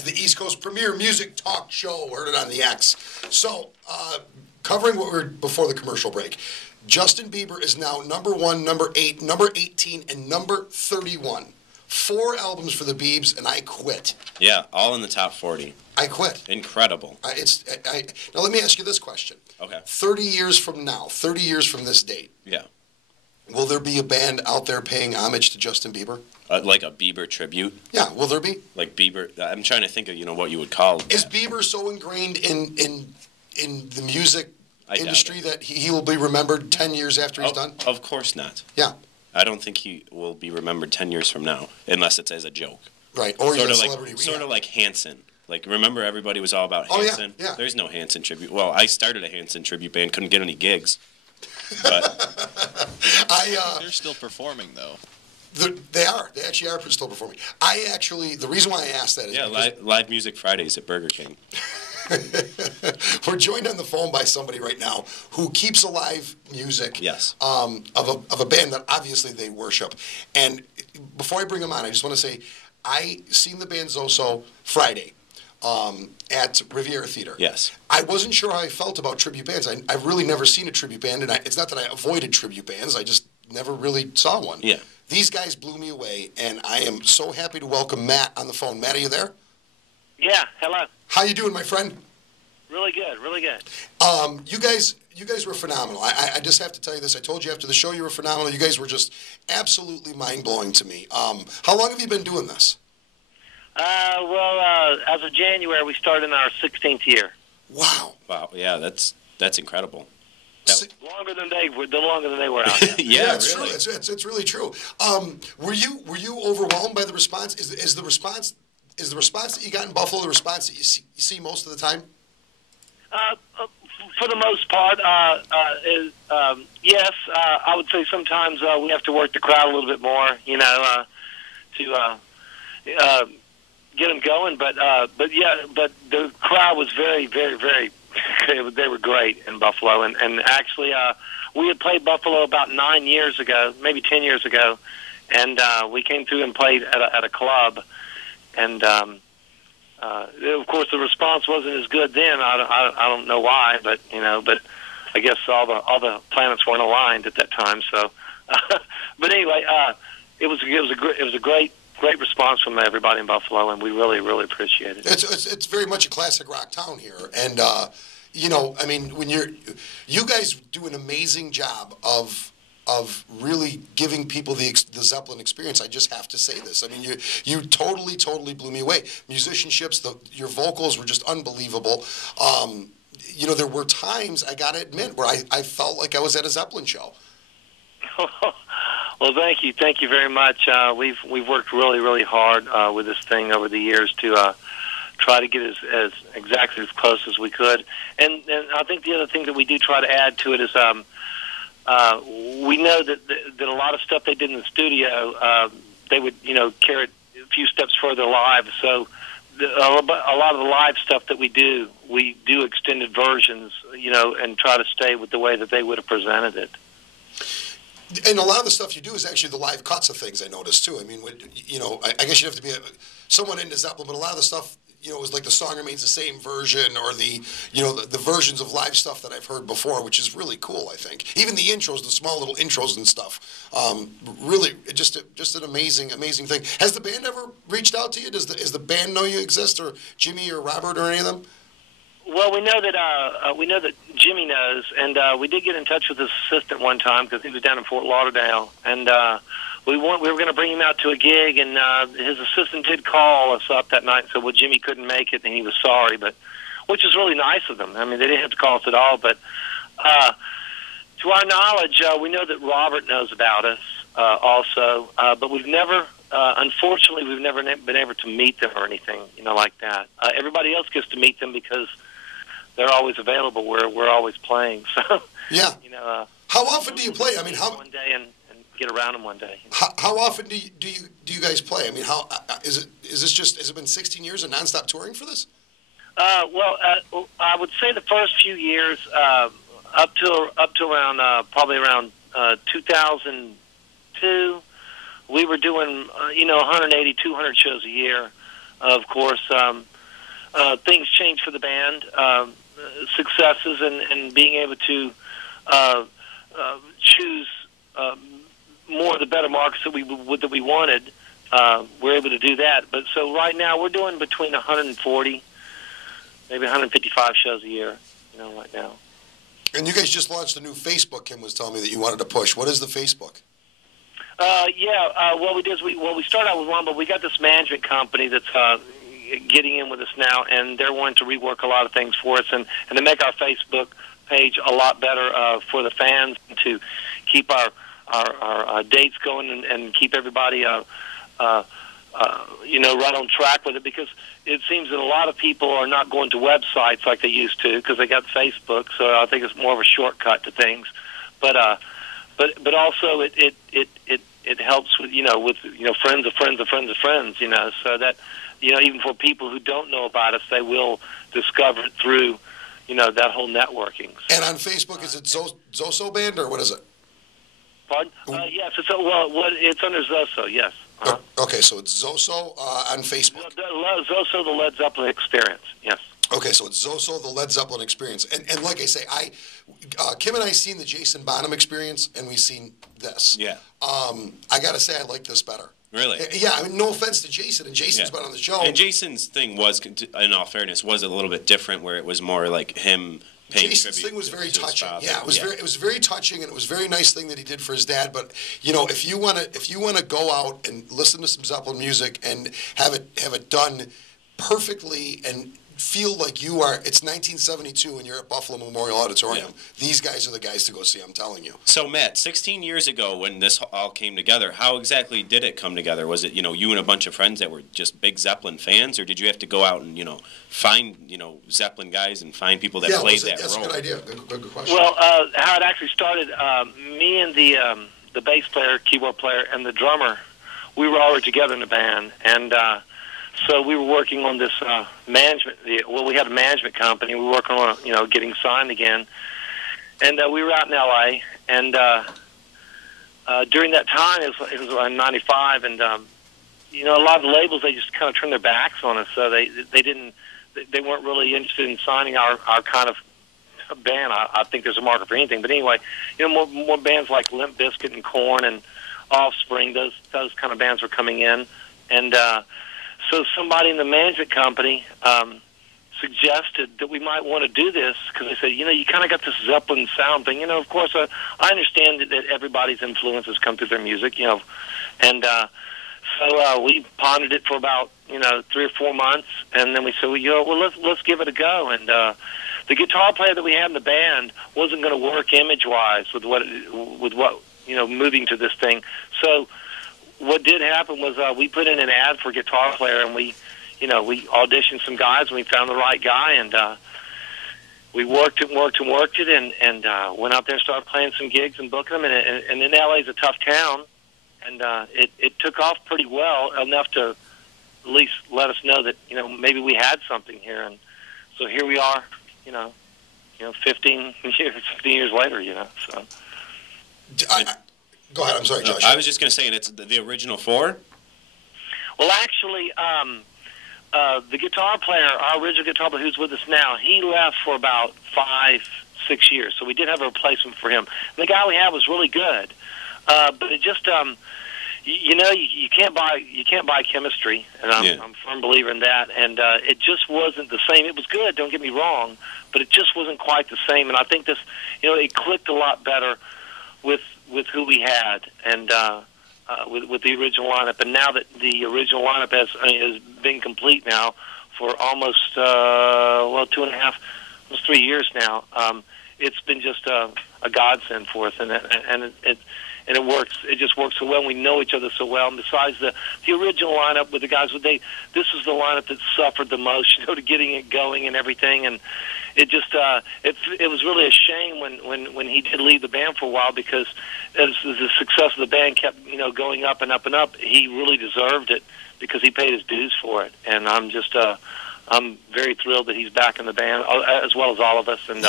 to the East Coast premier music talk show. Heard it on the X. So, covering what we were before the commercial break, Justin Bieber is now number 1, number 8, number 18, and number 31. 4 albums for the Biebs, and I quit. Yeah, all in the top 40. I quit. Incredible. Now, let me ask you this question. Okay. 30 years from now, 30 years from this date, yeah, will there be a band out there paying homage to Justin Bieber? Like a Bieber tribute? Yeah, will there be? Like Bieber, I'm trying to think of, what you would call it. Is Bieber so ingrained in the music industry that he will be remembered 10 years after he's done? Of course not. Yeah. I don't think he will be remembered 10 years from now, unless it's as a joke. Right, or he's a celebrity. Sort of like Hanson. Like, remember everybody was all about Hanson? Yeah. There's no Hanson tribute. Well, I started a Hanson tribute band, couldn't get any gigs. But they're still performing, though. They are. They actually are still performing. the reason why I asked that is live music Fridays at Burger King. We're joined on the phone by somebody right now who keeps alive music. Yes. Of a band that obviously they worship. And before I bring them on, I just want to say I seen the band ZOSO Friday at Rivera Theater. Yes. I wasn't sure how I felt about tribute bands. I've really never seen a tribute band, and it's not that I avoided tribute bands. I just never really saw one. Yeah. These guys blew me away, and I am so happy to welcome Matt on the phone. Matt, are you there? Yeah, hello. How you doing, my friend? Really good, really good. You guys were phenomenal. I just have to tell you this. I told you after the show you were phenomenal. You guys were just absolutely mind-blowing to me. How long have you been doing this? As of January, we started in our 16th year. Wow. Wow, yeah, that's incredible. Longer than they were out there. Yeah, it's really. true. It's really true. Were you overwhelmed by the response? Is the response that you got in Buffalo the response that you see most of the time? For the most part, yes. I would say sometimes we have to work the crowd a little bit more, to get them going. But the crowd was very, very, very. They were great in Buffalo, and actually, we had played Buffalo about 9 years ago, maybe 10 years ago, and we came through and played at a club, and. Of course, the response wasn't as good then. I don't know why, but I guess all the planets weren't aligned at that time. So, but anyway, it was a great response from everybody in Buffalo, and we really appreciate it. It's very much a classic rock town here, and I mean, when you guys do an amazing job of really giving people the Zeppelin experience. I just have to say this. I mean, you totally blew me away. Musicianships, your vocals were just unbelievable. There were times, I got to admit, where I felt like I was at a Zeppelin show. Well, thank you very much. We've worked really hard with this thing over the years to try to get as exactly as close as we could. And I think the other thing that we do try to add to it is. We know that a lot of stuff they did in the studio, they would, carry it a few steps further live. So a lot of the live stuff that we do extended versions, and try to stay with the way that they would have presented it. And a lot of the stuff you do is actually the live cuts of things, I noticed, too. I mean, I guess you have to be someone into Zeppelin, but a lot of the stuff, it was like the song remains the same version, or the versions of live stuff that I've heard before, which is really cool, I think. Even the intros, the small little intros and stuff, really just an amazing thing. Has the band ever reached out to you? Does the band know you exist, or Jimmy or Robert or any of them? Well, we know that Jimmy knows, and we did get in touch with his assistant one time because he was down in Fort Lauderdale, and we were going to bring him out to a gig, and his assistant did call us up that night and said, well, Jimmy couldn't make it, and he was sorry, which is really nice of them. I mean, they didn't have to call us at all, but to our knowledge, we know that Robert knows about us also, but we've never, unfortunately, we've never been able to meet them or anything, like that. Everybody else gets to meet them because they're always available. We're always playing. So yeah. How often do you play? I mean, one day and get around them one day. How often do you guys play? I mean, how has it been 16 years of nonstop touring for this? I would say the first few years, up to around probably around 2002, we were doing 180, 200 shows a year. of course, things change for the band, successes, and being able to choose more of the better markets that we wanted. We're able to do that. But so right now we're doing between 140, maybe 155 shows a year. Right now. And you guys just launched a new Facebook. Kim was telling me that you wanted to push. What is the Facebook? What we did is we started out with one, but we got this management company that's getting in with us now, and they're wanting to rework a lot of things for us and to make our Facebook page a lot better for the fans, and to keep our dates going and keep everybody right on track with it, because it seems that a lot of people are not going to websites like they used to because they got Facebook. So I think it's more of a shortcut to things. But also it helps with friends of friends of friends of friends. So that even for people who don't know about us, they will discover it through that whole networking. And on Facebook, is it ZOSO Band or what is it? Pardon? Yes, it's under ZOSO. Yes. Okay, so it's ZOSO on Facebook. ZOSO, the Led Zeppelin Experience. Yes. Okay, so it's ZOSO, the Led Zeppelin Experience. And like I say, Kim and I seen the Jason Bonham Experience, and we've seen this. Yeah. I got to say, I like this better. Really? Yeah, I mean, no offense to Jason, and Jason's been on the show. And Jason's thing was, in all fairness, was a little bit different, where it was more like him paying Jason's tribute thing was very touching. father. Yeah, it was very touching, and it was a very nice thing that he did for his dad. But if you want to go out and listen to some Zeppelin music and have it done perfectly and feel like it's 1972 and you're at Buffalo Memorial Auditorium. Yeah. These guys are the guys to go see, I'm telling you. So, Matt, 16 years ago when this all came together, how exactly did it come together? Was it, you and a bunch of friends that were just big Zeppelin fans, or did you have to go out and, find, Zeppelin guys and find people that played that role? That's a good idea. Good question. Well, how it actually started, me and the bass player, keyboard player, and the drummer, we were already together in the band, and so we were working on this management. We had a management company. We were working on, getting signed again. And we were out in L.A. And during that time, it was around '95. And a lot of the labels, they just kind of turned their backs on us. So they weren't really interested in signing our kind of band. I think there's a market for anything. But anyway, more bands like Limp Bizkit and Korn and Offspring. Those kind of bands were coming in, and so somebody in the management company suggested that we might want to do this, because they said, you kind of got this Zeppelin sound thing. Of course, I understand that everybody's influences come through their music, and so we pondered it for about 3 or 4 months, and then we said, well, let's give it a go. And the guitar player that we had in the band wasn't going to work image-wise with what moving to this thing. So what did happen was we put in an ad for a guitar player, and we auditioned some guys, and we found the right guy, and we worked it, and went out there and started playing some gigs and booking them. And then LA is a tough town, and it took off pretty well, enough to at least let us know that maybe we had something here. And so here we are, 15 years later, So. Go ahead. I'm sorry, Josh. I was just going to say, and it's the original 4? Well, actually, the guitar player, our original guitar player who's with us now, he left for about 5-6 years. So we did have a replacement for him. And the guy we had was really good, but it just, you can't buy chemistry, and I'm a firm believer in that. And it just wasn't the same. It was good, don't get me wrong, but it just wasn't quite the same. And I think this, it clicked a lot better with who we had, and with the original lineup. And now that the original lineup has been complete now for almost 2.5, almost 3 years now, it's been just a godsend for us, and it works. It just works so well. We know each other so well. And besides the original lineup with the guys, this is the lineup that suffered the most, to getting it going and everything. And it just it was really a shame when he did leave the band for a while, because as the success of the band kept going up and up and up, he really deserved it, because he paid his dues for it. And I'm just I'm very thrilled that he's back in the band, as well as all of us. And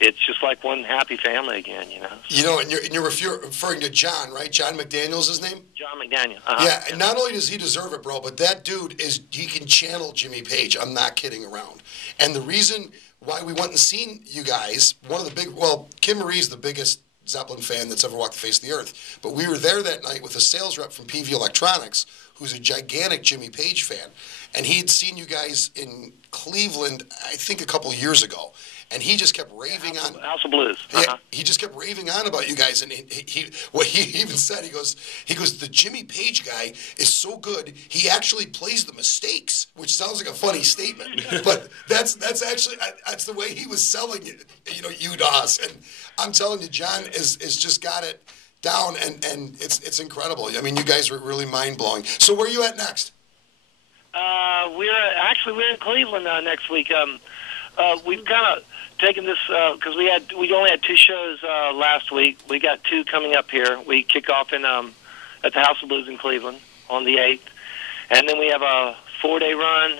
it's just like one happy family again, you know. You know, and you're referring to John, right? John McDaniel's his name? John McDaniel. Yeah, and not only does he deserve it, bro, but that dude he can channel Jimmy Page. I'm not kidding around. And the reason why we went and seen you guys, Kim Marie's the biggest Zeppelin fan that's ever walked the face of the earth. But we were there that night with a sales rep from PV Electronics, who's a gigantic Jimmy Page fan. And he had seen you guys in Cleveland, I think a couple years ago. And he just kept raving on House of Blues. Yeah, he just kept raving on about you guys, and what he even said, he goes, the Jimmy Page guy is so good, he actually plays the mistakes, which sounds like a funny statement, but that's actually that's the way he was selling it, you to us, and I'm telling you, John is just got it down, and it's incredible. I mean, you guys were really mind blowing. So where are you at next? We're in Cleveland next week. We've kind of taken this because we only had 2 shows last week. We got 2 coming up here. We kick off at the House of Blues in Cleveland on the 8th, and then we have a 4-day run,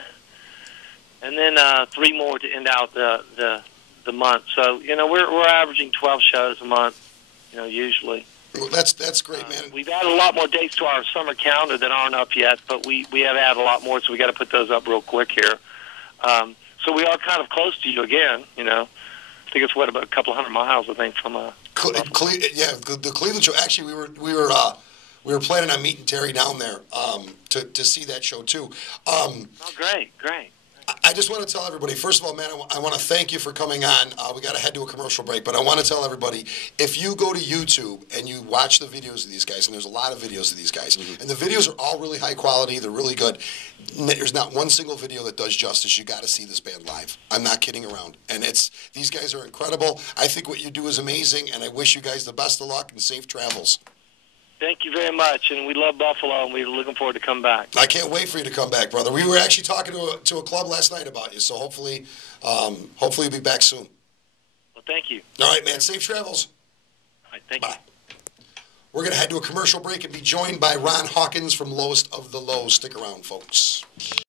and then 3 more to end out the month. So we're averaging 12 shows a month, usually. Well, that's great, man. We've added a lot more dates to our summer calendar that aren't up yet, but we have added a lot more, so we got to put those up real quick here. So we are kind of close to you again, I think it's about a couple 100 miles, I think, from yeah, the Cleveland show. Actually, we were planning on meeting Terry down there to see that show too. Oh, great. I just want to tell everybody, first of all, man, I want to thank you for coming on. We got to head to a commercial break, but I want to tell everybody, if you go to YouTube and you watch the videos of these guys, and there's a lot of videos of these guys, and the videos are all really high quality, they're really good. There's not one single video that does justice. You got to see this band live. I'm not kidding around. And these guys are incredible. I think what you do is amazing, and I wish you guys the best of luck and safe travels. Thank you very much, and we love Buffalo, and we're looking forward to come back. I can't wait for you to come back, brother. We were actually talking to a club last night about you, so hopefully you'll be back soon. Well, thank you. All right, man. Safe travels. All right, thank Bye. you. We're going to head to a commercial break and be joined by Ron Hawkins from Lowest of the Low. Stick around, folks.